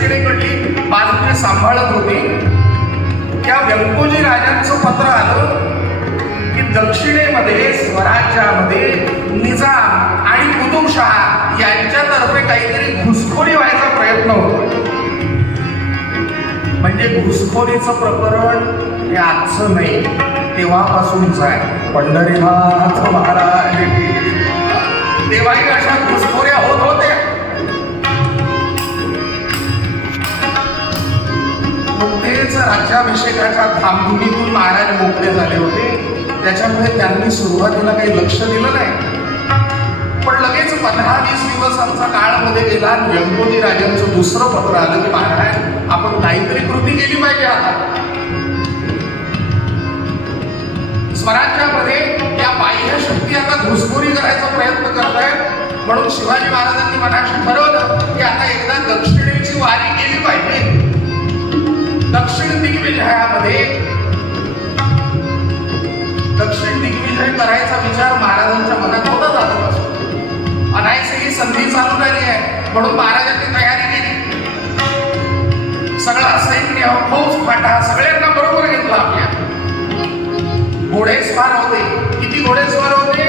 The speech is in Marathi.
दक्षिणेकडली बाजू सांभाळत होती. त्या व्यंकोजी राजांचं पत्र आलं की दक्षिणेमध्ये स्वराज्यामध्ये निजाम आणि कुतुबशहा यांच्यातर्फे काहीतरी घुसखोरी व्हायचा प्रयत्न होतो. म्हणजे घुसखोरीचं प्रकरण हे आजचं नाही तेव्हापासूनच आहे पंढरीनाथ महाराज. तेव्हाही अशा घुसखोऱ्या होत राज्याभिषेकाच्या धामधुमीतून नारायण मोकळे झाले होते. त्याच्यामुळे त्यांनी सुरुवातीला काही लक्ष दिलं नाही. पण लगेच पंधरा वीस दिवस आमचा काळामध्ये गेला व्यंकोजी राजांचं दुसरं पत्र आलं की महाराज आपण काहीतरी कृती केली पाहिजे आता. स्वराज्यामध्ये या बाह्य शक्ती आता घुसखोरी करायचा प्रयत्न करत आहेत म्हणून शिवाजी महाराजांनी मनाशी ठरवलं की आता एकदा दक्षिण दक्षिण दिग्विजयामध्ये. दक्षिण दिग्विजय करायचा विचार महाराजांच्या मनात होता आधीपासून अनायसे ही संधी चालू झाली आहे म्हणून महाराजांनी तयारी केली. सगळा सैन्य फौज फाटा सगळ्यांना बरोबर घेतला आपल्या. घोडेस्वार होते. किती घोडेस्वार होते?